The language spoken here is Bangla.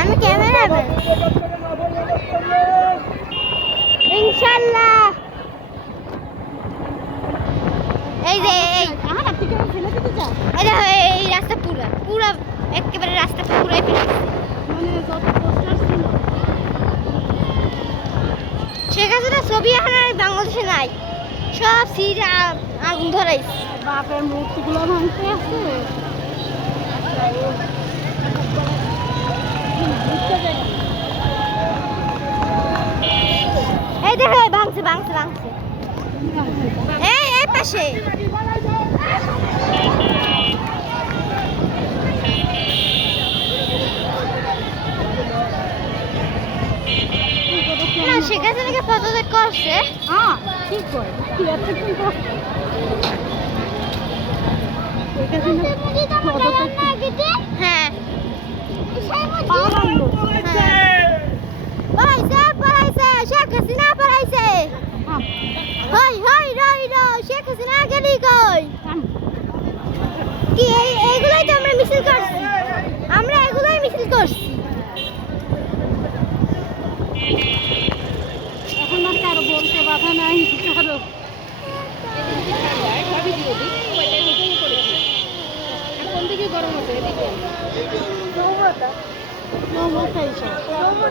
আমি ক্যামেরাম্যান ইনশাআল্লাহ। এই যে এই রাস্তা পুরা পুরা একেবারে রাস্তা পুরাই ফেলে শেখ হাসিনা ছবি এখন আর বাংলাদেশে নাই, সব সিট আগুন ধরাইছে। বাপের মূর্তিগুলো ভাঙতে আছে। এই দেখো ভাঙছে ভাঙছে ভাঙছে এই পাশে। না শেখ হাসিনাকে পদত্যাগ করছে। হ্যাঁ ঠিক করে হ্যাঁ শেখ হাসিনা পড়াইছে। হই হই রই র শেখ হাসিনা গেলি কই কি এইগুলাই তো আমরা মিছিল করছি, আমরা এগুলাই মিছিল করছি। এখন আর কারো বলতে বাধা নাই, কারো কোন দিকে গরম আছে